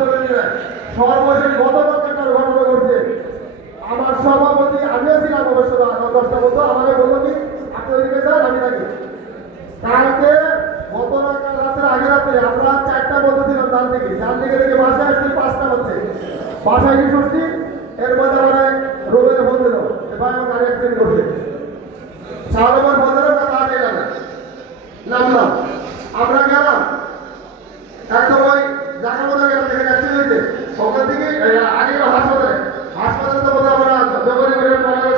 করে নেবেন। সর্বশেষ গতকালকে একটা ঘটনা ঘটছে। আমার সভাপতি আমিও ছিলাম অবশ্য 10টা বছর আমাকে বললো কি আপনি ওইদিকে যান আমি থাকি। কালকে গত রাতের আগে রাতে আমরা 4টা বলতে ছিলাম ডান দিকে থেকে বাসায় আসছি 5টা বাজছে। বাসায় গিয়ে শুনছি এর মধ্যে আমরা রোগের ফোন দিল ভাই আমার গাড়ি অ্যাক্সিডেন্ট করছে। শাহরুমার বন্ধেরও কথা আগে গেল নামলাম, আমরা গেলাম একদম ওই জায়গা মতো গেলাম যেখানে অ্যাক্সিডেন্ট হয়েছে ওখান থেকে আগে হাসপাতালে তো বোধহয় আমরা জগরি করে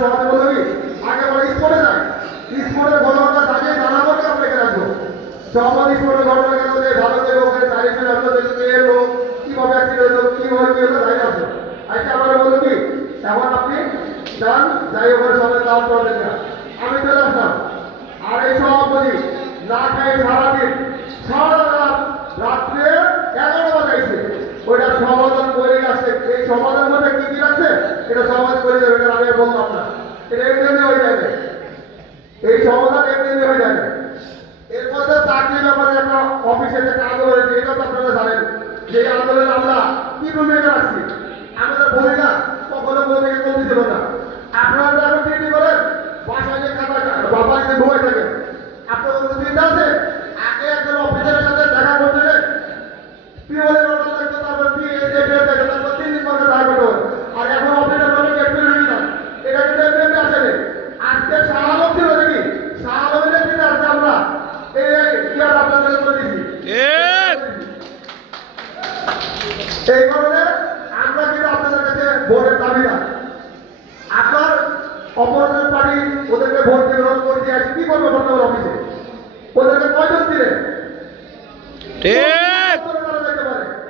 সমাজে বললো কি আগে আমরা স্পটে যাই, স্পটের ঘটনাটা তাকে জানাবো কি আমরা এখানে আসবো। সমাজ স্পটের ঘটনা গেল যে ভালো যে ওখানে চারিজন আসলো কে এলো কিভাবে অ্যাক্সিডেন্ট হলো কিভাবে কি হলো যাই আসলো। আচ্ছা আমরা বললো কি এখন আপনি যান যাই ওখানে সবাই দাওয়াত করবেন না। আমি চলে আসলাম আর এই সভাপতি না খাই সারাদিন সারা রাত রাত্রে 11 বাজাইছে ওইটা সমাধান করে আসছে। এই সমাধান মধ্যে কি কি আছে এটা সমাধান করে দেবে, এটা আমি বললাম না, এটা এমনি হয়ে যাবে, এই সমাধান এমনি হয়ে যাবে। এর মধ্যে চাকরির ব্যাপারে একটা অফিসে যে কাজ হয়েছে এটা তো আপনারা জানেন যে আন্দোলন আমরা কি ভূমিকা রাখছি। আমাদের বলি না কখনো কোনো থেকে কমতি ছিল না। আপনারা এখন ডিউটি করেন বাসায় যে খাতা বাবা যে ঘুমাই থাকেন আপনার কোনো চিন্তা আছে? আগে একজন অফিসারের সাথে দেখা করতে পিওনের অর্ডার দেখতো তারপর পিএসএফ দেখতো তারপর 3 দিন পরে দেখা করতে আর এখন অফিসার বলে এপ্রিল হয়ে না এটা কিন্তু এমনি আসেনি। আজকে শাহালম ছিল নাকি শাহালমের দিনে আজকে আমরা এই ইয়ার আপনাদের করে দিচ্ছি। এই কারণে আমরা কিন্তু আপনাদের কাছে ভোটের দাবি না। আপনার অপরাধের পার্টি ওদেরকে ভোট দিয়ে গ্রহণ করে দিয়ে আসি কি করবে বর্তমান অফিসে ওদেরকে কয়জন দিলেন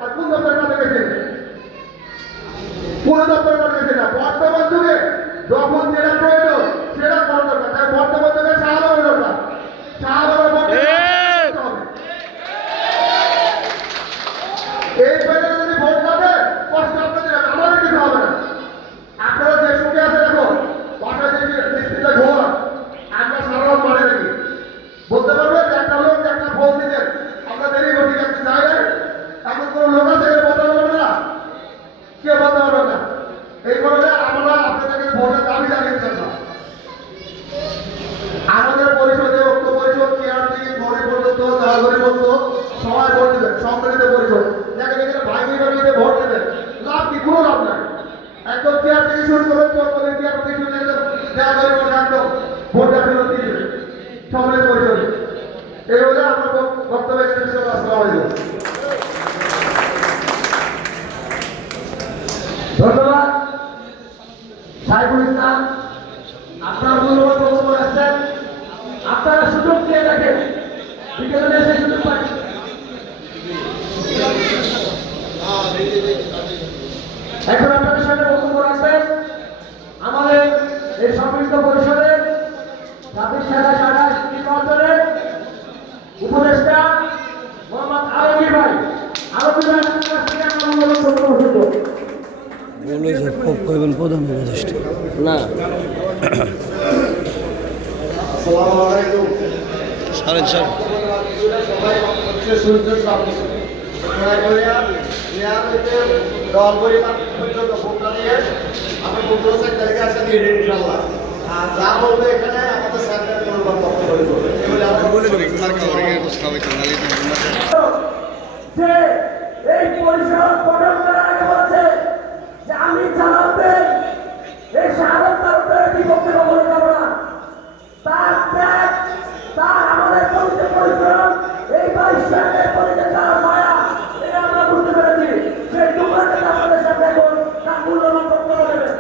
আর কোন দপ্তরে না দেখেছেন কোন দপ্তরে না দেখেছেন না। বর্তমান যুগে যখন যেটা প্রয়োজন সেটা করা দরকার। তাই বর্তমান যুগে শাহালমের দরকার, শাহালমের এই প্যানেলে যদি ভোট না দেয় কষ্ট আপনাদের আমাদের কিছু হবে না। আপনারা যে সুখে আছেন এখন বাসায় যে নিশ্চিন্তে ঘুমান আমরা সারা রাত মানে নাকি বলতে পারবেন যে একটা লোক একটা ফোন দিচ্ছেন আমরা দেরি করছি আপনি চাই নাই এমন কোনো লোক আছে বলতে পারবেন না, কেউ বলতে পারবেন না। এই কারণে আমরা আপনাদেরকে ভোটের দাবি জানিয়েছেন না। আমাদের পরিষদে ঐক্য পরিষদ চেয়ার থেকে ঘরে পর্যন্ত ঘরে পর্যন্ত সবাই ভোট দেবেন সম্মিলিত পরিষদ দেখেন এখানে ভাঙি ভাঙিতে ভোট দেবেন লাভ কি কোনো লাভ নাই। একদম চেয়ার থেকে শুরু করে চলবে চেয়ার থেকে শুরু করে দেওয়া করে একদম ভোটটা ফেরত দিয়ে দেবে সম্মিলিত পরিষদে। এই হলে আমরা বক্তব্য আসসালামু আলাইকুম। ধন্যবাদ সাইফুল ইসলাম, আপনার মূল্যবান বক্তব্য রাখছেন। আপনারা সুযোগ দিয়ে দেখেন বিকেলে এসে সুযোগ পাই। এখন আপনাদের সামনে বক্তব্য রাখবেন আমাদের এই সম্মিলিত পরিষদের 26/27 নির্বাচনের উপদেষ্টা মোহাম্মদ আলমগীর ভাই। আলমগীর ভাই কাছ থেকে আমরা মূল্যবান বক্তব্য শুনবো। বলে যে কইবেন প্রধান উপদেষ্টা না আসসালামু আলাইকুম সারেন স্যার সবাই হচ্ছে সুন্দর সামনে দল পরিমাণ পর্যন্ত ভোটটা দিয়ে আমি বলতে সেক্টরকে আসে দিয়ে দিন ইনশাআল্লাহ। আর যা বলবে এখানে আমাদের সেক্টর মূল্যবান বক্তব্য বলবে এগুলো আমরা বলে দেব যে এই পরিষদ গঠন করার আগে বলেছে যে আমি চালাবেন এই শাহাদত তার বিপক্ষে কখনো যাব না। তার ত্যাগ তার আমাদের পরিচয় পরিশ্রম এই 22 সালের পরিচয় তার মায়া এটা আমরা বুঝতে পেরেছি। সেই দুঃখকে আপনাদের সাথে এখন তার মূল্যবান বক্তব্য দেবেন।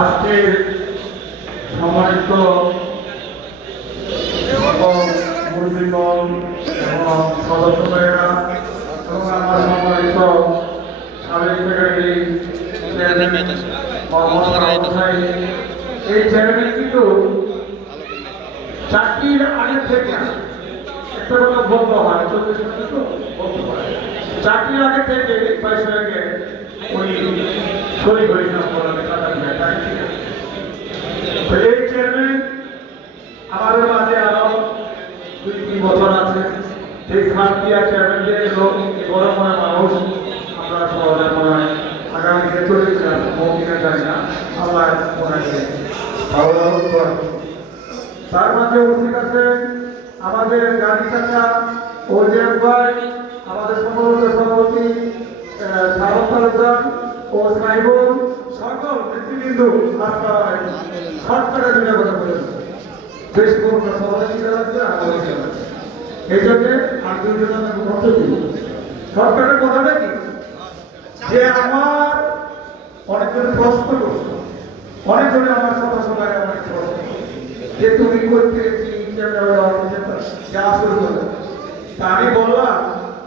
আজকে সম্মানিত মুরব্বীগণ এবং সদস্যরা এবং আমার সম্মানিত সাবেক সেক্রেটারি এই চেয়ারম্যান কিন্তু চাকরির আগে থেকে একটা কথা বলতে হয় 24 ঘন্টা তো বলতে হয় চাকরির আগে থেকে 22 আগে ওই শরীর হয়েছিলাম পড়ালে কাটা এই চেয়ারম্যান আপনাকে ভালো লাগবে। তার মাঝে উপস্থিত আছেন আমাদের গাড়ি চাচা ওজেন ভাই, আমাদের সমবেত সভাপতি শারদ তালুকদার ও সাইবুল, সকল নেতৃবৃন্দু আপনারা শর্টকাটে দুটো কথা বলেছেন। ফেসবুক সভাপতি আছে আমাদের এই জন্যে আর দুইজন মতো দিই। সরকারের কথাটা কি যে আমার অনেকজন প্রশ্ন করছে, অনেকজনে আমার কথা সবাই অনেক প্রশ্ন যে তুমি করতে যা শুরু করলে। তা আমি বললাম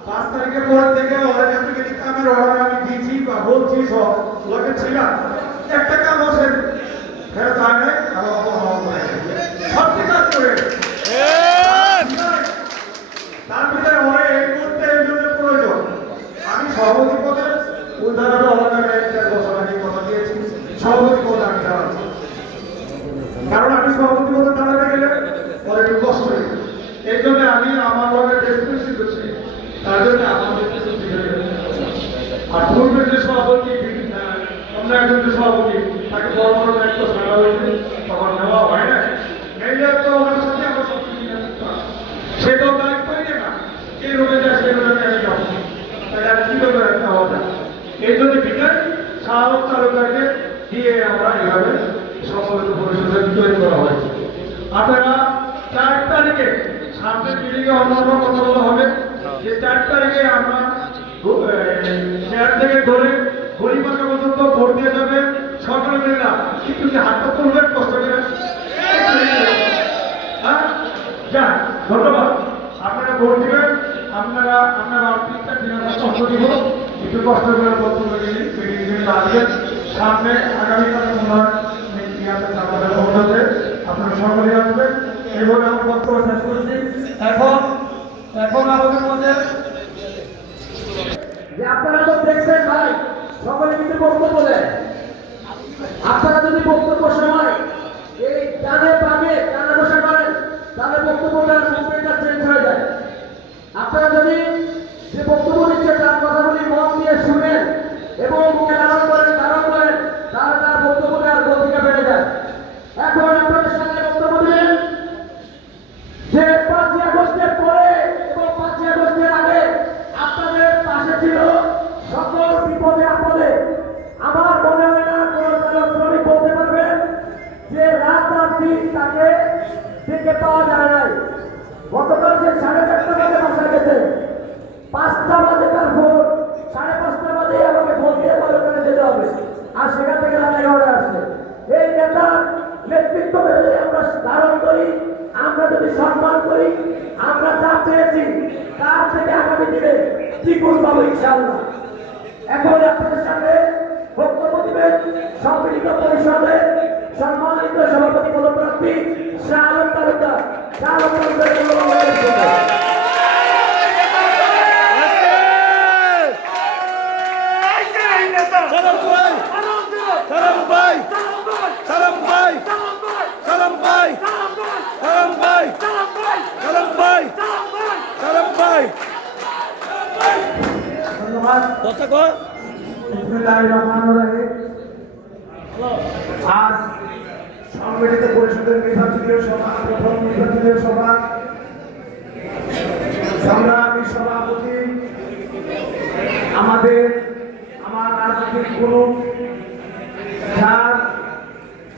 5 তারিখের পর থেকে অনেক অ্যাপ্লিকেটিভ কামের অর্ডার আমি দিয়েছি বা বলছি সব লোকে ছিলাম, একটা কাম বসে ফেরত হয় নাই, আমার অপমান সব কাজ করে তার ভিতরে অনেক এই মুহূর্তে এই জন্য প্রয়োজন। আমি সভাপতি পদে উদাহরণ অলাকারে 1 বছর আগে কথা দিয়েছি, সভাপতি পদে আমি দাঁড়াচ্ছি। কারণ আমি সভাপতি পদে দাঁড়াতে গেলে পরে একটু কষ্ট হয়ে যায়। এই জন্য আমি আমার লগে ডেসক্রিপশন করছি, তার জন্য আমার আর পূর্বের যে সভাপতি অন্য একজন যে সভাপতি তাকে বড় বড় দায়িত্ব ছাড়া হয়েছে, তখন নেওয়া হয় না। নেইলে তো ওনার সাথে আমার সব সে তো দায়িত্বই নেই না, কে রোগে যায় সে রোগে আমি যাবো, তাহলে আমি কি করবো একটা হওয়া। এই জন্য বিকাশ শাহরুখ তালুকদারকে দিয়ে আমরা এভাবে সমবেত পরিষদের তৈরি করা হয়েছে। আপনারা 4 তারিখে সামনের মিটিংয়ে অন্যান্য কথা বলা হবে যে 4 তারিখে আমরা চেয়ার থেকে ধরে গরিবাঁকা পর্যন্ত ভোট দিয়ে যাবেন। সকলে মিলে না একটু কি হাতটা তুলবেন কষ্ট করে। হ্যাঁ যান, ধন্যবাদ। আপনারা ভোট দিবেন, আপনারা আর্থিকটা দিনের কষ্ট দিব, একটু কষ্ট করে বক্তব্য মিটিং আসবেন। সামনে আগামীকাল আপনারা সকলেই আসবেন। এইভাবে আমার বক্তব্য শেষ করছি। এখন আমাদের মধ্যে যে আপনারা তো দেখছেন ভাই, সকলে কিন্তু বক্তব্য দেন। আপনারা যদি বক্তব্য সময় এই ডানে বামে ডানে বসে করেন, তাহলে বক্তব্যটার রূপরেখা চেঞ্জ হয়ে যায়। আপনারা যদি যে বক্তব্য দিচ্ছে তার কথাগুলি মন দিয়ে শুনেন এবং মুখে ধারণ করেন, তাহলে তার বক্তব্যটার গতিটা বেড়ে যায়। এখন আপনাদের সামনে বক্তব্য দিলেন যে 5ই আগস্টের পরে এবং 5ই আগস্টের আগে আপনাদের পাশে ছিল সকল বিপদে আপদে। আমার মনে হয় না কোন চালক শ্রমিক বলতে পারবেন যে রাত আর দিন তাকে দেখে পাওয়া যায় নাই। গতকাল সে 4:30 বাজে বাসায় গেছে, 5টা বাজে তার ফোন, 5:30 বাজে আমাকে ফোন দিয়ে বলে ওখানে যেতে হবে, আর সেখান থেকে রাত 11টায় আসছে। এই নেতার নেতৃত্ব যদি আমরা ধারণ করি, আমরা যদি সম্মান করি, আমরা যা পেয়েছি তার থেকে আগামী দিনে দ্বিগুণ পাবো ইনশাআল্লাহ। এখন আপনাদের সামনে বক্তব্য দিবেন সম্মিলিত পরিষদের সম্মানিত সভাপতি পদপ্রার্থী শাহরুখ তালুকদার। শাহরুখ তালুকদার ধন্যবাদ। আজ সংগঠিত পরিষদের নির্বাচনীয় সভা, প্রথম নির্বাচনীয় সভা, সংগ্রামী সভাপতি আমার রাজনৈতিক গুরু, যার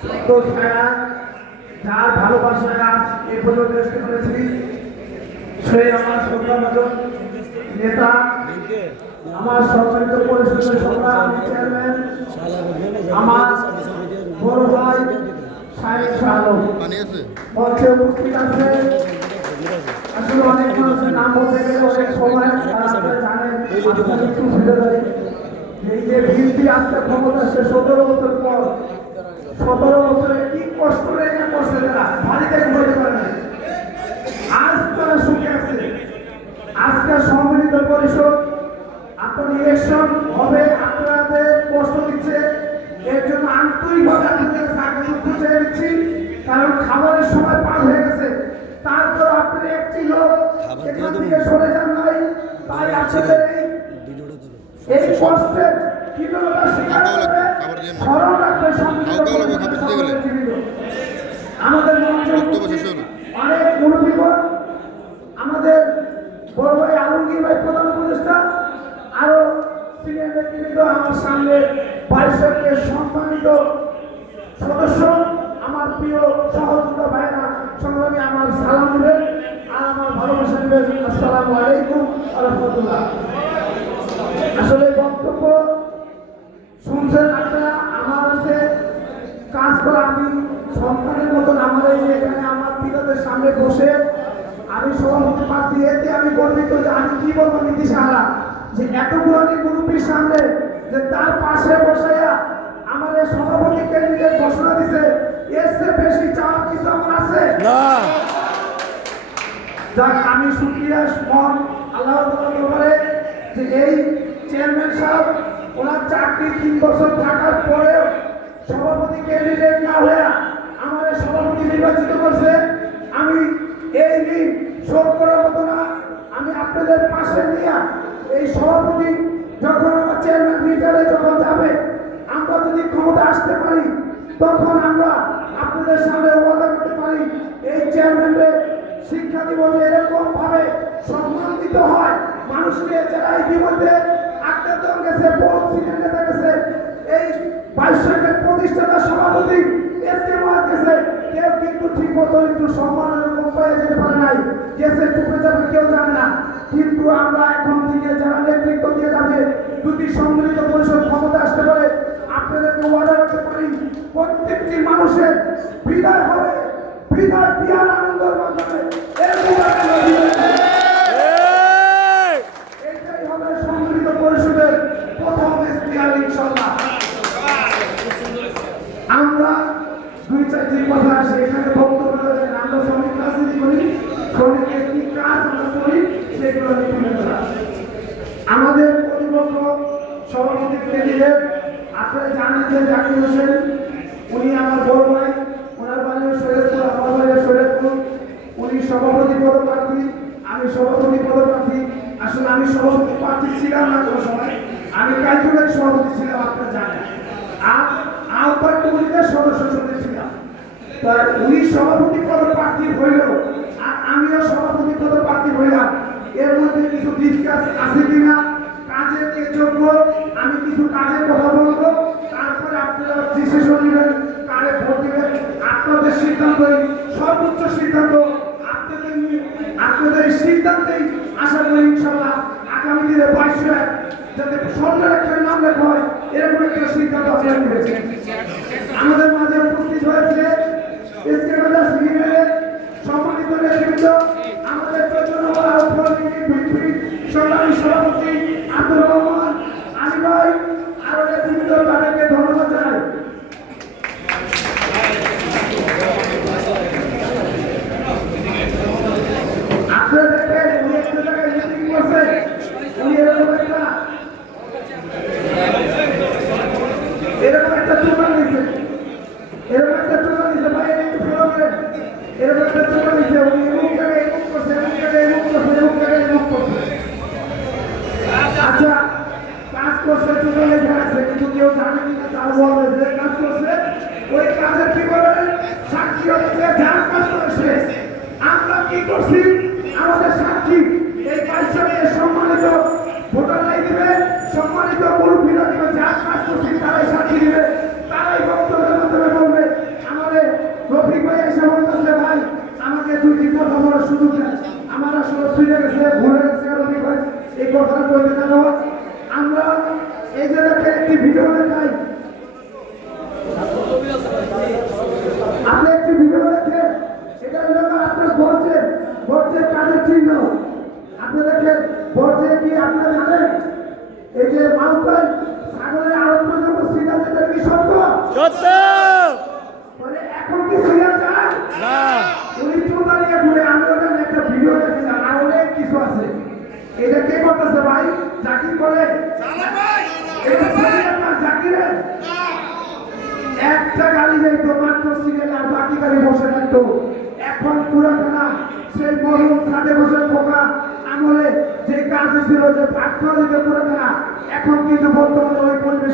সত্য ছায়া, যার ভালোবাসায় আজ এ পর্যন্ত আসতে পেরেছি, সেই আমার শ্রদ্ধাভাজন নেতা, আমার সম্মানিত পরিষদের সংগ্রামী চেয়ারম্যান, আমার বড় ভাই শাহেদ শাহ আলম মঞ্চে উপস্থিত আছে। আসলে অনেক মানুষের নাম বলতে গেলে অনেক সময় আপনারা জানেন, আপনারা একটু ফিরে যায়। এই যে বিএনপি আজকে ক্ষমতা আসছে 17 বছর পর, 17 বছরে কি কষ্ট রেখে করছে তারা, বাড়িতে ঘুমাতে পারে না, আজ তারা সুখে আছে। আজকে সম্মিলিত পরিষদ আপনার ইলেকশন হবে, আপনাদের কষ্ট দিচ্ছে, এর জন্য আন্তরিকভাবে আপনাদের স্বাগত চেয়ে দিচ্ছি। কারণ খাবারের সময় পার হয়ে গেছে, তারপর আপনি একটি লোক এখান থেকে সরে যান নাই, তাই আপনাদের এই কষ্টের কৃতজ্ঞতা স্বীকার করবে, স্মরণ রাখবে আমাদের মঞ্চে অনেক মুরব্বীগণ, আমাদের বড় ভাই আলমগীর ভাই প্রধান উপদেষ্টা, আরো সিনিয়র নেতৃবৃন্দ, আমার সামনে পরিষদের সম্মানিত সদস্য, আমার প্রিয় সহযোগিতা ভাইরা, সংগ্রামী আমার সালাম দেবেন আর আমার ভালোবাসা দেবেন। আসসালামু আলাইকুম ওয়া রাহমাতুল্লাহ। আসলে বক্তব্য শুনছেন আপনারা, আমার কাছে কাজ করা, আমি সন্তানের মতন আমার এই এখানে আমার পিতাদের সামনে বসে আমি সভাপতি প্রার্থী, এতে আমি গর্বিত যে আমি কি বলবো নীতিশাহারা, যে এত পুরানি মুরব্বীর সামনে যে তার পাশে বসাইয়া আমার এই সভাপতি ক্যান্ডিডেট ঘোষণা দিছে, এর চেয়ে বেশি চাওয়ার কিছু আমার আছে না। যাক, আমি শুকরিয়া মন আল্লাহ তাআলার দরবারে যে এই চেয়ারম্যান সাহেব ওনার চাকরি 3 বছর থাকার পরেও সভাপতি ক্যান্ডিডেট না হয়ে আমার সভাপতি নির্বাচিত করছে। আমি এই ঋণ শোধ করার মতো না, আমি আপনাদের পাশে নিয়ে এই সভাপতি যখন আমার চেয়ারম্যান রিটায়ারে যখন যাবে, আমরা যদি ক্ষমতা আসতে পারি, তখন আমরা আপনাদের সামনে ওয়াদা করতে পারি এই চেয়ারম্যানের শিক্ষা দিব যে এরকম ভাবে সম্মান দিতে হয় মানুষকে, যারা ইতিমধ্যে আক্রান্তন গেছে, বড় সিনিয়র নেতা গেছে, এই বাইশাখের প্রতিষ্ঠাতা সভাপতি এসকে মহাজ গেছে, কেউ কিন্তু ঠিক মতো একটু সম্মান এরকম পেয়ে যেতে পারে নাই, গেছে চুপে যাবে কেউ জানে না। কিন্তু আমরা এখন থেকে যারা নেতৃত্ব দিয়ে যাবে, যদি সম্মিলিত পরিষদ ক্ষমতা আসতে পারে, আপনাদেরকে ওয়াদা করতে পারি প্রত্যেকটি মানুষের বিদায় হবে, বিদায় বিয়ার আনন্দের মাধ্যমে এটাই হবে সম্মিলিত পরিষদের প্রথম ইশতেহার ইনশাআল্লাহ। আমরা 2-4টি কথা আসে এখানে বক্তব্য করেছেন, আমরা শ্রমিক রাজনীতি করি, শ্রমিকের কি কাজ আমরা করি সেগুলো তুলে ধরা। আমাদের প্রতিপক্ষ সভাপতি ক্যান্ডিডেট আপনারা জানেন যে জাকির হোসেন, উনি আমার বড় ভাই, ওনার বাড়ি সৈয়দপুর, আমার বাড়ি সৈয়দপুর, উনি সভাপতি পদপ্রার্থী, আমি সভাপতি পদপ্রার্থী। আসলে আমি সভাপতি প্রার্থী ছিলাম না কোনো সময়, আমি কার্যকরী সভাপতি ছিলাম আপনারা জানেন, আর আহ্বায়ক কমিটির সদস্য সচিব ছিলাম। তাই উনি সভাপতি পদপ্রার্থী হইল আর আমিও সভাপতি পদপ্রার্থী হইলাম, এর মধ্যে কিছু ডিসকাস আছে কিনা, কাজের কে যোগ্য, আমি কিছু কাজের কথা বলবো, তারপরে আপনারা ডিসিশন নেবেন, কারে ভোট দিবেন। আপনাদের সিদ্ধান্তই সর্বোচ্চ সিদ্ধান্ত, আপনাদের এই সিদ্ধান্তেই আশা করি ইনশাআল্লাহ আগামী দিনে 22 যাতে স্বর্ণের একটা নাম লেখা হয়, এরকম একটা সিদ্ধান্ত আপনারা নেবেন। আমাদের মাঝে উপস্থিত হয়েছে এসকে বাজার সিনিয়রের সম্মানিত নেতৃবৃন্দ, আমাদের চৈতন্যপাড়া সংগ্রামী সভাপতি আব্দুর রহমান আলী ভাই, আরো নেতৃবৃন্দ, তাদেরকে ধন্যবাদ জানাই। আপনারা দেখেন উনি একটা জায়গায় মিটিং করছে, উনি এরকম একটা চুমা নিয়েছে, এরকম একটা চুমা নিয়েছে, ভাই একটু ফলো করেন, এরকম একটা চুমা নিয়েছে, উনি এমন জায়গায় এমন করছে, এমন জায়গায় এমন করছে, এমন জায়গায় এমন করছে। আচ্ছা, কাজ করছে চুমা লেখা আছে, কিন্তু কেউ জানে না, তার বলবে যে কাজ করছে, ওই কাজের কি বলেন সাক্ষী হচ্ছে যার কাজ করেছে। আমরা কি করছি, আমাদের সাক্ষী এই 22 সম্মানিত ভোটাররাই দিবে, সম্মানিত মুরব্বীরা দিবে, যার কাজ করছি তারাই সাক্ষী দিবে, তারাই বক্তব্যের মাধ্যমে বলবে। আমাদের রফিক ভাই এসে বলতেছে, ভাই আমাকে 2টি কথা বলার সুযোগ দেন, আমার আসলে ছুঁয়ে গেছে, ভুলে গেছে, রফিক ভাই এই কথাটা বলতে জানো। আমরা এই জায়গাতে একটি ভিডিও দেখাই, আপনি একটি ভিডিও দেখেন, এটা হলো আপনার বর্জ্যের কাজের চিহ্ন। আপনি দেখেন বর্জ্যে কি আপনারা জানেন, এই যে মাউন্টাই সাগরের আড়ত পর্যন্ত সিগন্যাল যেটা কি সত্য? বলে এখন কি সিগন্যাল যায় না, উনি চুদারিয়ে ঘুরে। আমি ওখানে একটা ভিডিও দেখেছিলাম, আর অনেক কিছু আছে। এটা কে করতেছে ভাই? জাকির করে, এটা সিগন্যাল না জাকিরের। একটা গাড়ি যাইতো মাত্র সিগন্যাল, আর বাকি গাড়ি বসে থাকতো। এখন পুরাতনা সেই মরুম ছাদে বসে পোকা আমলে যে কাজ ছিল, যে ভাগ্য দিতে পুরাতনা, এখন কিন্তু বর্তমানে ওই পরিবেশ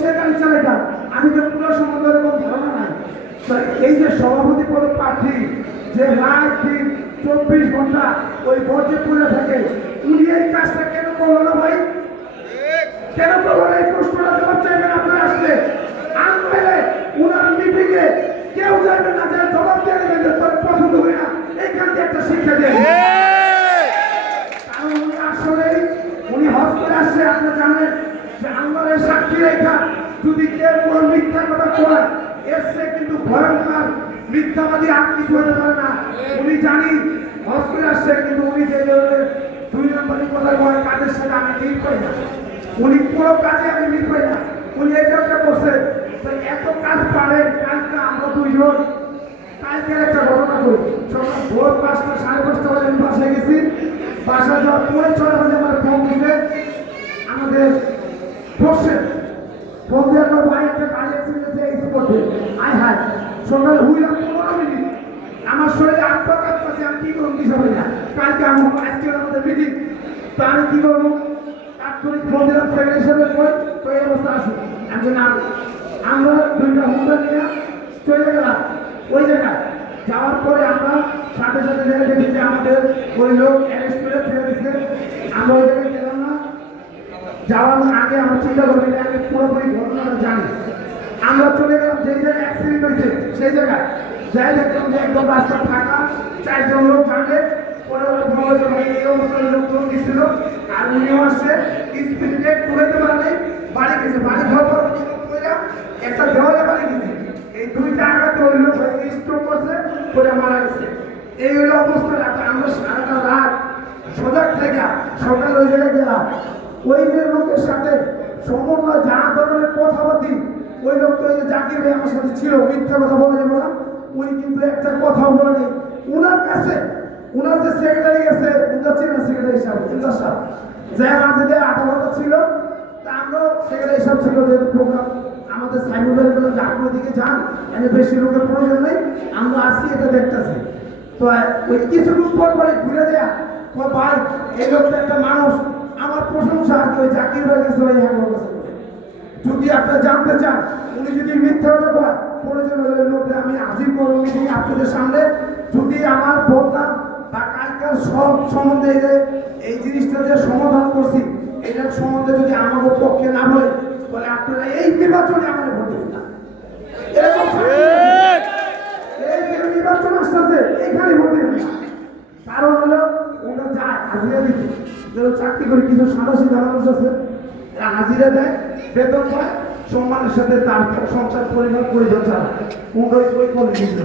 সে গাড়ি চালাইতাম, আমি তো পুরো সম্বন্ধে এরকম ধারণা নাই। তো এই যে সভাপতি পদ প্রার্থী যে রাত দিন 24 ঘন্টা ওই বর্জ্যে পড়ে থাকে, উনি এই কাজটা কেন করলো না ভাই? কেন করলো না? এই প্রশ্নটা জবাব চাইবেন আপনারা আসলে। আনলে উনার মিটিংয়ে কেউ যাবে না, যে জবাব দিয়ে দেবেন যে তোর পছন্দ করি না, এইখান থেকে একটা শিক্ষা দেন। কারণ উনি আসলেই উনি হজ করে আসছে। আপনি জানেন যে আল্লাহর সাক্ষী রেখা যদি কেউ কোনো মিথ্যা কথা কয়, এর সে কিন্তু ভয়ঙ্কর মিথ্যাবাদী আর কিছু হতে পারে না। উনি জানি হজ করে আসছে, কিন্তু উনি যে ধরনের 2 নম্বরই কথা কয়, কাজের সাথে আমি মিল পাই না। উনি কোনো কাজে আমি মিল পাই না। উনি এই কাজটা করছে। তো এত কাজ পারেন, কাজটা আমরা দুইজন কালকে একটা ঘটনা করি। সকাল ভোর 5টা 5:30 বাজে আমি বাসায় গেছি। বাসায় যাওয়ার পরে 6 বাজে আমার ফোন দিতে আমাদের বসে ফোন দিয়ে আমার ভাই একটা গাড়ি অ্যাক্সিডেন্ট হয়েছে এই স্পটে। আয় হায়, সকালে হুইলাম 15 মিনিট। আমার শরীরে আত্মা কাঁপতেছে, আমি কি করবো কিছু হবে না। কালকে আজকে আমাদের মিটিং, তো আমি কি করবো? তাৎক্ষণিক ফোন দিলাম ফেডারেশনের পরে, তো এই অবস্থা আছে। আমি না, আমরা 2টা হুন্ডা নিয়ে চলে গেলাম ওই জায়গায়। যাওয়ার পরে আমরা সাথে সাথে দেখি যে আমাদের ওই লোক অ্যারেস্ট করে ফেলে দিচ্ছে। আমরা ওই জায়গায় গেলাম না। যাওয়ার আগে আমরা চিন্তা করি, আমি পুরোপুরি ঘটনাটা জানি। আমরা চলে গেলাম যে জায়গায় অ্যাক্সিডেন্ট হয়েছে সেই জায়গায়। যাই দেখলাম যে একদম রাস্তা ফাঁকা, 4 জন লোক জানলে পরে ওরা ভালো ভাই এই অবস্থায় লোকজন দিচ্ছিল। আর উনিও আসছে, স্পিড ব্রেক তুলেতে পারে বাড়ি গেছে। বাড়ি খাওয়ার পর একটা দেওয়ালে বাড়ি গেছে। এই 2টা আঘাতে ওই লোক স্ট্রোক করছে, পরে মারা গেছে। এই হলো অবস্থাটা। আমরা সারাটা রাত সজাগ থেকে সকালে ওই জায়গায় গেলাম। ওই যে লোকের সাথে সমন্বয় যা ধরনের কথাবার্তি, ওই লোক তো যে জাকির ভাই আমার সাথে ছিল, মিথ্যা কথা বলে যাবো না, উনি কিন্তু একটা কথাও বলে নেই। উনার কাছে উনার যে সেক্রেটারি গেছে, উনার চেনা সেক্রেটারি সাহেব ইন্দার সাহেব, যে মাঝে যে 8 ঘন্টা ছিল, তা আমরাও সেক্রেটারি সাহেব ছিল যেহেতু প্রোগ্রাম আমাদের সাইমুল ভাই বললেন যে আপনি ওদিকে যান, এনে বেশি লোকের প্রয়োজন নেই, আমরা আসি এটা দেখতেছি। তো ওই কিছুক্ষণ পর পরে ঘুরে দেয়া ভাই এই লোকটা একটা মানুষ, আমার প্রশংসা আর কি ওই জাকির ভাই গেছে ওই হ্যাঁ কাছে। যদি আপনারা জানতে চান উনি যদি মিথ্যা কথা কয়, প্রয়োজন হলে লোকটা আমি হাজির করবো মিটিং আপনাদের সামনে। যদি আমার বলতাম বা কালকার সব সম্বন্ধে এই জিনিসটা যে সমাধান করছি, এটার সম্বন্ধে যদি আমাদের পক্ষে না বলে, বলে আপনারা এই নির্বাচনে আমার ভোট দেবেন না। এরকম এই যে নির্বাচন আসতেছে এখানে ভোট দেবেন না। কারণ হলো ওটা যায় হাজিরা দিতে, যেন চাকরি করে কিছু সাদাসিধা মানুষ আছে, এরা হাজিরা দেয়, বেতন পায়, সম্মানের সাথে তার সংসার পরিবার পরিজন চালায়। উন্ডাই বই করে দিল,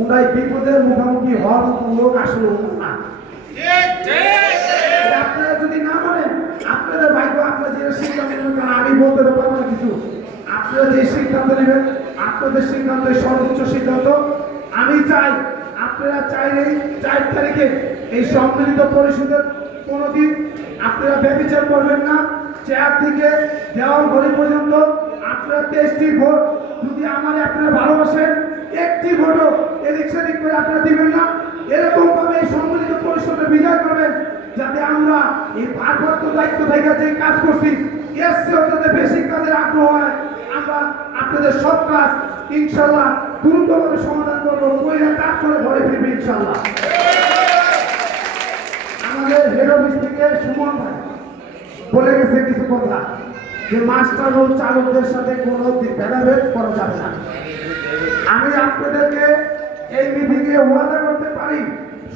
উন্ডাই বিপদের মুখোমুখি হওয়ার মতো লোক আসলে না। আপনারা যদি না মানেন, আপনাদের ভাগ্য, আপনারা যে সিদ্ধান্ত নেবেন, কারণ আমি বলতে পারবো না কিছু। আপনারা যে সিদ্ধান্ত নেবেন, আপনাদের সিদ্ধান্তের সর্বোচ্চ সিদ্ধান্ত। আমি চাই আপনারা চাইলেই 4 তারিখে এই সম্মিলিত পরিষদের কোনোদিন আপনারা ব্যবচার করবেন না। চেয়ার থেকে দেওয়াল ঘড়ি পর্যন্ত আপনারা 23টি ভোট, যদি আমার আপনারা ভালোবাসেন, একটি ভোটও এদিক সেদিক করে আপনারা দিবেন না। এরকম ভাবে এই সম্মিলিত পরিষদে বিজয় করবেন, যাতে আমরা এই ভারপ্রাপ্ত দায়িত্ব থেকে যে কাজ করছি, এর চেয়েও যাতে বেশি কাজের আগ্রহ হয়। আমরা আপনাদের সব কাজ ইনশাল্লাহ দ্রুতভাবে সমাধান করবো, মহিলা তারপরে ঘরে ফিরবে ইনশাল্লাহ। আমাদের হেড অফিস থেকে সুমন ভাই বলে গেছে কিছু কথা, যে মাস্টার ও চালকদের সাথে কোনো ভেদাভেদ করা যাবে না। আমি আপনাদেরকে এই মিটিংয়ে ওয়াদা করতে পারি,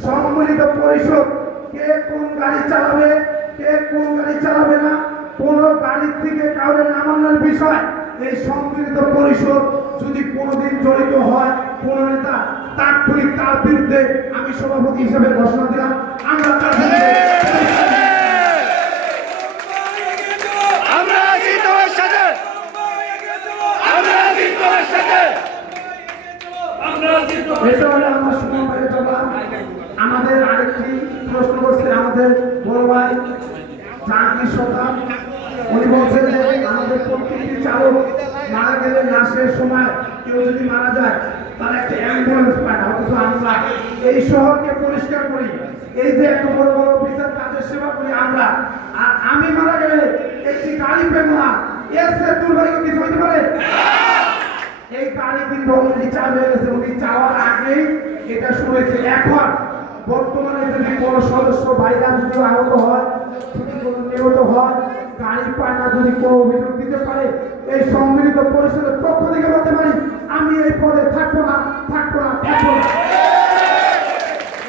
সম্মিলিত পরিষদ কে কোন গাড়ি চালাবে, কে কোন গাড়ি চালাবে না, কোন গাড়ির থেকে কাউরে নামানোর বিষয় এই সম্মিলিত পরিষদ যদি কোনোদিন জড়িত হয় কোন নেতা, তাৎক্ষণিক তার বিরুদ্ধে আমি সভাপতি হিসেবে ঘোষণা দিলাম। আমরা তার আমাদের আরেকটি প্রশ্ন করছে আমাদের বড় ভাই জাহাঙ্গীর সরকার, উনি বলছেন যে আমাদের প্রত্যেকটি চালক মারা গেলে লাশের সময় কেউ যদি মারা যায় তার একটা অ্যাম্বুলেন্স পায় না, অথচ আমরা এই শহরকে পরিষ্কার করি, এই যে এত বড় বড় অফিসার তাদের সেবা করি আমরা, আর আমি মারা গেলে একটি গাড়ি পেব না, এর সে দুর্ভাগ্য কিছু হইতে পারে? এই গাড়ি কিন্তু অলরেডি চালু হয়ে গেছে, উনি চাওয়ার আগেই এটা শুনেছে। এখন বর্তমানে যদি কোনো সদস্য ভাইরা যদি আহত হয়, যদি কোনো নিহত হয়, গাড়ি পায় না, যদি কোনো অভিযোগ দিতে পারে, এই সম্মিলিত পরিষদের পক্ষ থেকে বলতে পারি আমি এই পদে থাকবো না, থাকবো না, থাকবো না।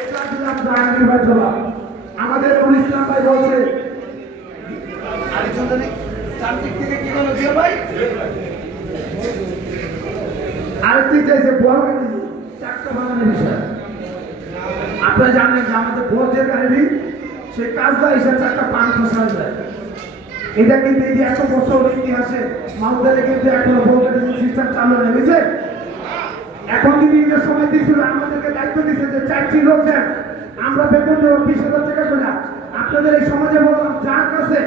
এটা দিলাম জাহাঙ্গীর ভাই জবাব। আমাদের নুরুল ইসলাম ভাই বলছে আরেকজন জানি চারদিক থেকে কি বলো জিয়া ভাই? আরেকটি চাইছে বলবেন চারটা বানানোর বিষয়। আপনারা জানেন যে আমাদের ভোট যে কাহিনী সেই কাজটা এসে চারটা পান ফসানো যায়। এটা কিন্তু এই যে 100 বছর ইতিহাসে মাউদারে কিন্তু এখনো ভোটের সিস্টেম চালু হয়ে গেছে। এখন কিন্তু ঈদের সময় দিয়েছিল, আমাদেরকে দায়িত্ব দিচ্ছে যে 4টি লোক দেন, আমরা বেতন দেবো 20,000 টাকা করে। আপনাদের এই সমাজে বললাম যার কাছে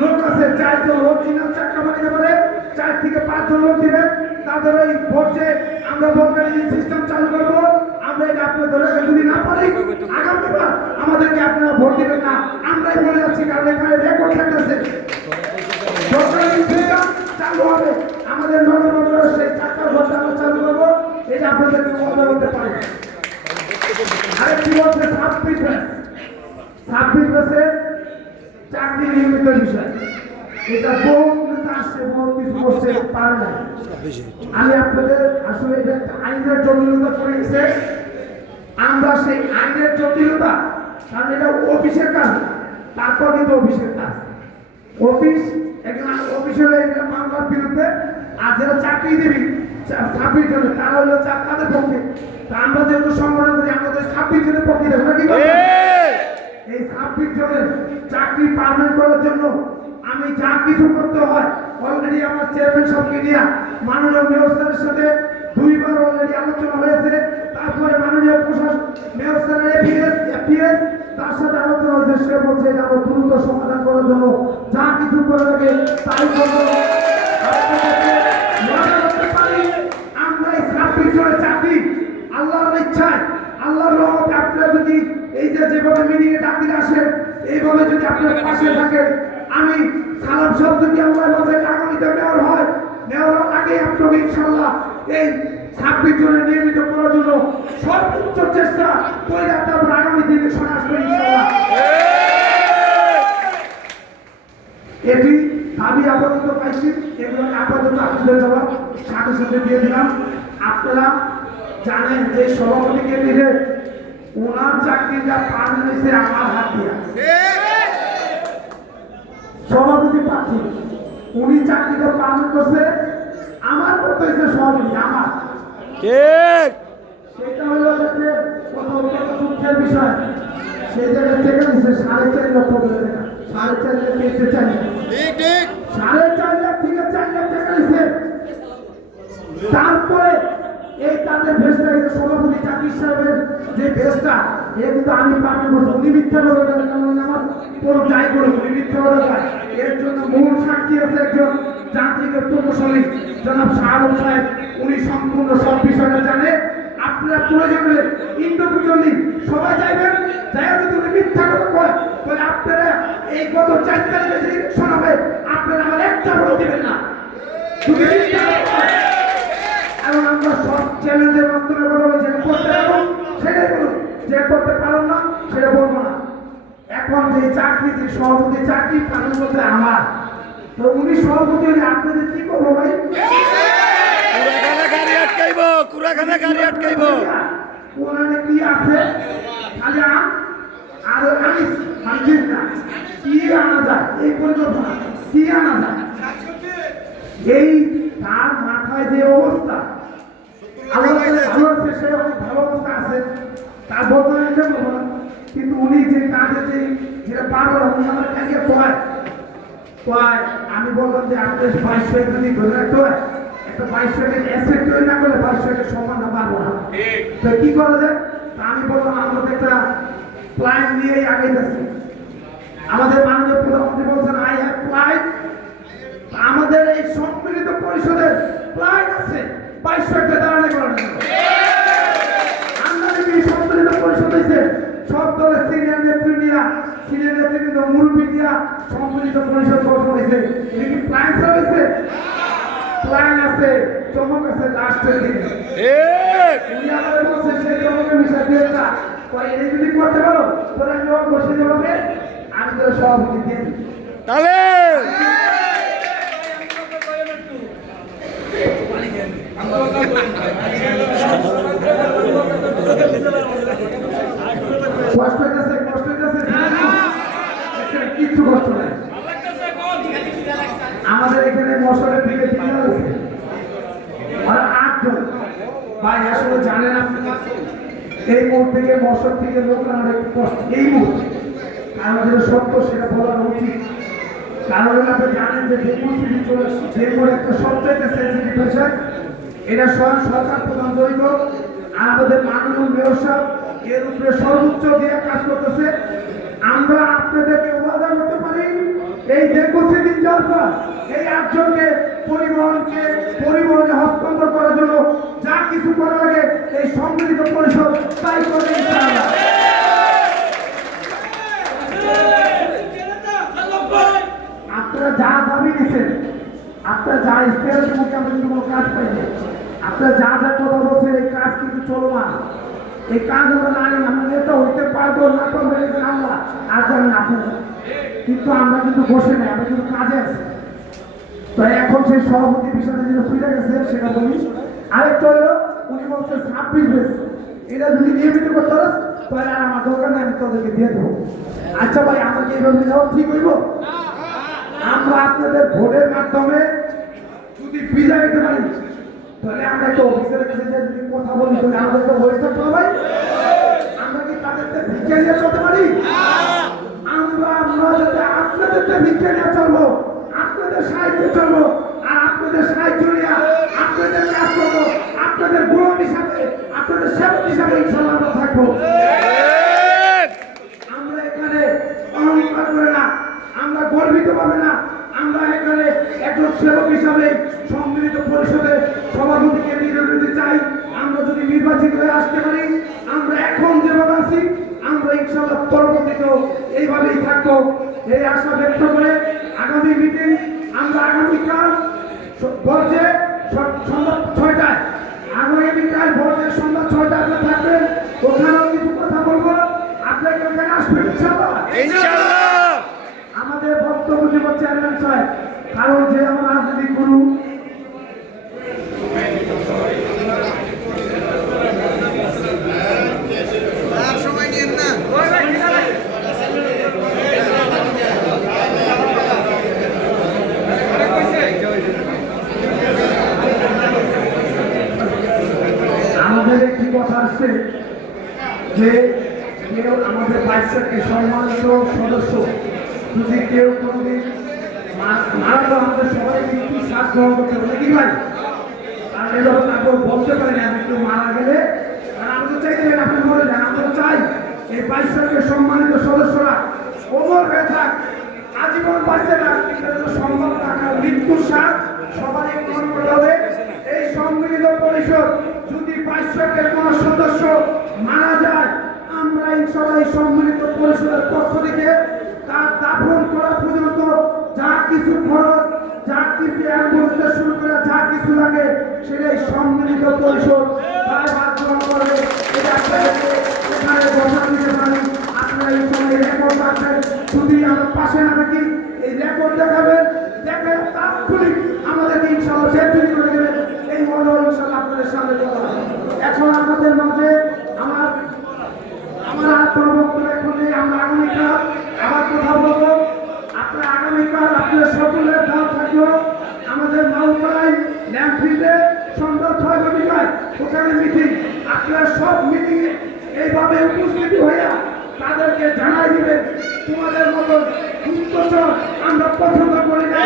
লোক আছে 4 জন অরিজিনাল চাকরি বানিয়ে পারে, 4 থেকে 5 জন লোক দিবেন, তাদের ওই ভোটে আমরা ভোটের সিস্টেম চালু করবো। আমরা এটা আপনার ধরে যদি না পারি আগামীবার আমাদেরকে আপনারা ভোট দিবেন না, আমরাই বলে যাচ্ছি, কারণ এখানে রেকর্ড থাকতেছে। সরকারি সিস্টেম চালু হবে, আমাদের নগর সেই চাকরির ভোট আমরা চালু করবো, এটা আপনাদেরকে কথা বলতে পারি। আরেকটি বলছে 26 মাসে চাকরি নিয়মিত বিষয়। এটা বহু নেতা আসছে, বহু কিছু করছে, পারে না। আমি আপনাদের আসলে এটা একটা আইনের জটিলতা পড়ে গেছে। আমরা সেই আইনের জটিলতা, কারণ এটা অফিসের কাজ, তারপর কিন্তু অফিসের কাজ। অফিস একজন অফিসের এটা মামলার বিরুদ্ধে, আর যারা চাকরি দেবী 26 জনের তারা হলো তাদের পক্ষে। তা আমরা যেহেতু সংগঠন করি আমাদের 26 জনের পক্ষে দেবো নাকি? এই 26 জনের চাকরি পারমানেন্ট করার জন্য আমি যা কিছু করতে হয় অলরেডি আমার চেয়ারম্যান সাহেবকে নিয়ে মাননীয় মেয়র স্যারের সাথে 2 বার অলরেডি আলোচনা হয়েছে। তারপরে মাননীয় প্রশাসন মেয়র স্যারের এপিএস তার সাথে আলোচনা হয়েছে। সে বলছে এটা আমরা দ্রুত সমাধান করার জন্য যা কিছু করে লাগে তাই করবো। আমরা এই 26 জনের চাকরি আল্লাহর ইচ্ছায়, আল্লাহর রহমতে আপনারা যদি এই যে যেভাবে মিটিং এ ডাকিয়ে আসেন, এইভাবে যদি আপনারা পাশে থাকেন, আমি সালাম শব্দ কি আল্লাহ বলে আগামীতে মেয়র হয়, মেয়র আগে আপনাকে ইনশাআল্লাহ এই 26 জনের নিয়মিত করার জন্য সর্বোচ্চ চেষ্টা করে তারপর আগামী দিনে শোনা আসবে ইনশাআল্লাহ। এটি আমি আপাতত পাইছি, এগুলো আপাতত আপনাদের জবাব সাথে সাথে দিয়ে দিলাম। আপনারা জানেন যে সভাপতিকে দিলে ওনার চাকরিটা পান হয়েছে আমার হাত দিয়া। সভাপতি প্রার্থী উনি চাকরিটা পান করছে, আমার করতে হয়েছে সভাপতি আমার। ঠিক সেটা হলো যে কত দুঃখের বিষয়, সেই জায়গায় থেকে দিচ্ছে 4.5 লক্ষ করে টাকা, 4.5 লাখ পেতে চাই, ঠিক ঠিক 4.5 লাখ থেকে 4 লাখ টাকা দিচ্ছে। তারপরে এই তাদের ভেস্টা, এই সভাপতি চাকরি সাহেবের যে ভেস্টা, এ কিন্তু আমি পালন করছি। উনি মিথ্যা বলে গেলেন, আমার কোনো যাই করে উনি মিথ্যা বলে যায়। এর জন্য মূল সাক্ষী আছে একজন যান্ত্রিকের প্রকৌশলী জনাব শাহরুখ সাহেব, উনি সম্পূর্ণ সব বিষয়টা জানে। আপনারা প্রয়োজন হলে ইন্দ্রপুজলি সবাই যাইবেন, যাই যদি উনি মিথ্যা কথা কয় তাহলে আপনারা এই গত 4 তারিখে যে ইলেকশন হবে আপনারা আমার একটা ভোট দিবেন না। যদি মিথ্যা কথা কয়, এবং আমরা সব চ্যালেঞ্জের মাধ্যমে কথা বলছি, করতে পারবো সেটাই বলুন, যে করতে পারো না সেটা বলবো না। এখন যে চাকরি, যে সভাপতি চাকরি পালন করতে আমার, তো উনি সভাপতি হলে আপনাদের কি করবো ভাই? কুড়াখানা গাড়ি আটকাইব। ওনারে কি আছে খালি আর আনিস মানজিস না, কি আনা যায় এই পরিকল্পনা, কি আনা যায়? এই তার মাথায় যে অবস্থা, আল্লাহ ভালো আছে, সে অনেক ভালো অবস্থা আছে, তার বর্তমানে বলবো না, কিন্তু উনি যে কাজে যেটা পারবো না, উনি আমার কাজে পড়ায়। আমি বললাম যে আপনার 22 যদি ধরে রাখতে হয়, একটা 22 অ্যাসেট তৈরি না করলে 22 সমান না পারবো না। তো কি করা যায়? তা আমি বললাম আমাদের একটা প্ল্যান নিয়েই আগে যাচ্ছি। আমাদের মাননীয় প্রধানমন্ত্রী বলছেন আই হ্যাভ প্ল্যান। আমাদের এই সম্মিলিত পরিষদের প্ল্যান আছে 22 দাঁড়ানো করার জন্য। আমরা যদি সম্মিলিত পরিষদ হয়েছে সব দলের সিনিয়র নেতৃবৃন্দরা, সিনিয়র নেতৃবৃন্দ, মুরব্বী দিয়া সম্মিলিত সম্মিলিত পরিষদ গঠন হয়েছে, এটা কি প্ল্যান হয়েছে? প্ল্যান আছে, চমক আছে লাস্টের দিকে। উনি আমাদের বলছে সেই চমকের বিষয় দিয়ে না, এই যদি করতে পারো তোরা যখন বসে যাবে আমি তোর সভাপতি দিয়ে দিই। কষ্ট হইতেছে, কষ্ট হইতেছে, কিচ্ছু কষ্ট নাই। আমাদের এখানে মশলের থেকে 3 আছে আর 8 জন ভাই আসলে জানেন আপনারা এই মুহূর্ত থেকে মশল থেকে লোক আনার একটু কষ্ট এই মুহূর্তে, কারণ যেটা সত্য সেটা বলা উচিত। কারণ আপনি জানেন যে ডেমোক্রেসি চলে আসছে, যে একটা সবচেয়ে সেন্সিটিভ বিষয়, এটা স্বয়ং সরকার প্রধান জড়িত। আর আমাদের মাননীয় মেয়র সাহেব এর উপরে সর্বোচ্চ দিয়ে কাজ করতেছে। আমরা আপনাদেরকে ওয়াদা করতে পারি এই ডেমোক্রেসি দিন যাওয়ার পর এই 8 জনকে পরিবহনে হস্তান্তর করার জন্য যা কিছু করা লাগে এই সম্মিলিত পরিষদ তাই করে ইনশাআল্লাহ। আপনারা যা দাবি দিচ্ছেন, আপনারা যা ইস্তেহারের মুখে আমরা কিন্তু কোনো কাজ পাইনি, আপনারা যা যা কথা বলছেন এই কাজ কিন্তু চলমান। এই কাজ আমরা জানি, আমরা নেতা হইতে পারবো না পারবো আল্লাহ আর জানেন আপনারা, কিন্তু আমরা কিন্তু বসে নাই, আমরা কিন্তু কাজে আছি। তো এখন সেই সভাপতি বিষয়টা যেটা ফিরে গেছে সেটা বলি। আরেকটা হলো উনি বলছে 26 বেশ, এটা যদি নিয়মিত করতে পারস তাহলে আর আমার দরকার নেই, আমি তোদেরকে দিয়ে দেবো। আচ্ছা ভাই, আমাকে এইভাবে যাওয়া ঠিক হইব? আমরা আপনাদের ভোটের মাধ্যমে যদি বিজয় হতে পারি তাহলে আমরা একটা অফিসারের কাছে যে যদি কথা বলি তাহলে আমাদের তো হয়ে থাকতে হবে। আমরা কি তাদেরকে ভিক্ষা নিয়ে চলতে পারি? আমরা যাতে আপনাদেরকে ভিক্ষা নিয়ে চলবো, আপনাদের সাহায্যে চলবো, আর আপনাদের সাহায্য নিয়ে আপনাদের কাজ করবো, আপনাদের গোলাম হিসাবে, আপনাদের সেবক হিসাবে ইনশাআল্লাহ আমরা থাকবো। আমরা এখানে অহংকার করে না, আমরা গর্বিত পাবে না, আমরা এখানে একজন সেবক হিসাবে সম্মিলিত পরিষদে সভাপতিকে নির্বাচিত চাই। আমরা যদি নির্বাচিত হয়ে আসতে পারি, আমরা এখন যেভাবে আছি আমরা ইনশাআল্লাহ পরবর্তীতেও এইভাবেই থাকবো, এই আশা ব্যক্ত করে আগামী মিটিং আমরা আগামীকাল বর্ষে সন্ধ্যা 6টায়, আগামীকাল বর্ষে সন্ধ্যা 6টায় আপনারা থাকবেন, ওখানেও কিছু কথা বলবো, আপনাকে ওখানে আসবেন ইনশাআল্লাহ। আমাদের বক্তব্য দিব চেয়ারম্যান সাহেব, কারণ যে আমার রাজনৈতিক গুরু। আমাদের একটি কথা আসছে যে কেউ আমাদের বাইশকে সম্মানিত সদস্য যদি কেউ কোনোদিন মারা তো আমাদের সবাই কিন্তু শ্বাস গ্রহণ করতে হবে কি ভাই? আর এবার তারপর বলতে পারেন আমি কেউ মারা গেলে আর আমাদের চাইতে আপনি মরে যান, আমরা চাই এই বাইশকে সম্মানিত সদস্যরা অমর হয়ে থাক, আজীবন বাঁচতে থাক, সম্মান রাখার মৃত্যুর সাথ সবাই গ্রহণ করতে হবে। এই সম্মিলিত পরিষদ যদি বাইশকের কোন সদস্য মারা যায়, আমরা ইনশাআল্লাহ এই সম্মিলিত পরিষদের পক্ষ থেকে তার দাফন করা পর্যন্ত যা কিছু খরচ, যা কিছু অ্যাম্বুলেন্স শুরু করে যা কিছু লাগে সেটাই সম্মিলিত পরিষদ দায়ভার গ্রহণ করবে। এটা আপনাদেরকে এখানে বসা দিতে পারি, আপনারা এই সময় রেকর্ড রাখবেন, যদি আমরা পাশে না থাকি এই রেকর্ড দেখাবেন, দেখে তাৎক্ষণিক আমাদেরকে ইনশাআল্লাহ সেঞ্চুরি করে দেবেন। এই মনে ইনশাআল্লাহ আপনাদের সামনে দেওয়া হবে। এখন আমাদের মাঝে আমার আর কোনো বক্তব্য এখন নেই, আমরা আগামীকাল আবার কথা বলবো। আপনারা আগামীকাল আপনাদের সকলের দাম থাকলো আমাদের মালপাড়ায় ল্যাম্পফিল্ডে সন্ধ্যা 6টায় ওখানে মিটিং। আপনারা সব মিটিংয়ে এইভাবে উপস্থিতি হইয়া তাদেরকে জানাই দিবেন তোমাদের মতো গুপ্তচর আমরা পছন্দ করি না।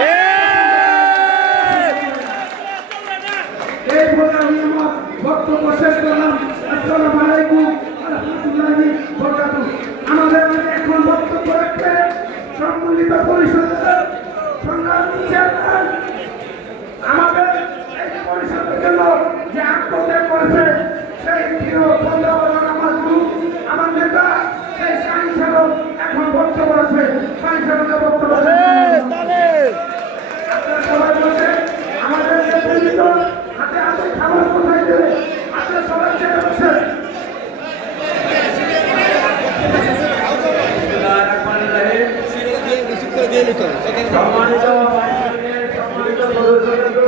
এই বলে আমি আমার বক্তব্য শেষ করলাম। আসসালামু আলাইকুম ওয়া রাহমাতুল্লাহি ওয়া বারাকাতুহু। আমাদের এখন বক্তব্য রাখবে সম্মিলিত পরিষদের সংগ্রামী চেয়ারম্যান, আমাদের এই পরিষদের জন্য যে আত্মত্যাগ করেছে সেই প্রিয় বন্ধুবান আমার গুরু আমার নেতা সেই শাহিন সাহেব এখন বক্তব্য রাখবে। শাহিন সাহেবের বক্তব্য সম্মানিত বাইরের সম্মানিত সদস্যবৃন্দ,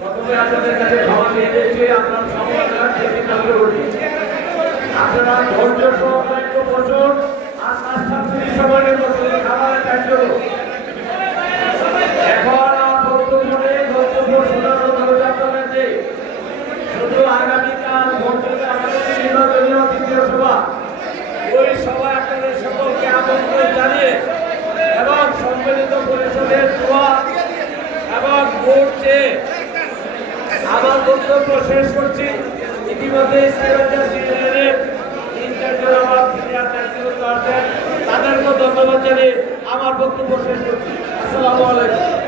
প্রথমে আপনাদের কাছে ক্ষমা চেয়ে দিয়েছি, আপনার সমালোচনা সিদ্ধান্ত করি। আপনারা ধৈর্য সহকারে একটু বসুন আর 5-7 সময়ের মধ্যে খাবারের কার্য এখন আর বক্তব্য শোনার অনুরোধ আপনাদেরকে। শুধু আগামীকাল মঞ্চে আমাদের নির্বাচনীয় দ্বিতীয় সভা, ওই সভায় আপনাদের সকলকে আমন্ত্রণ জানিয়ে এবং সম্মিলিত পরিষদের দোয়া এবং ভোট চেয়ে আমার বক্তব্য শেষ করছি। ইতিমধ্যে সিনিয়রের ইনচার্জের আমার সিনিয়র নেতৃত্ব আছেন, তাদেরকেও ধন্যবাদ জানিয়ে আমার বক্তব্য শেষ করছি। আসসালামু আলাইকুম।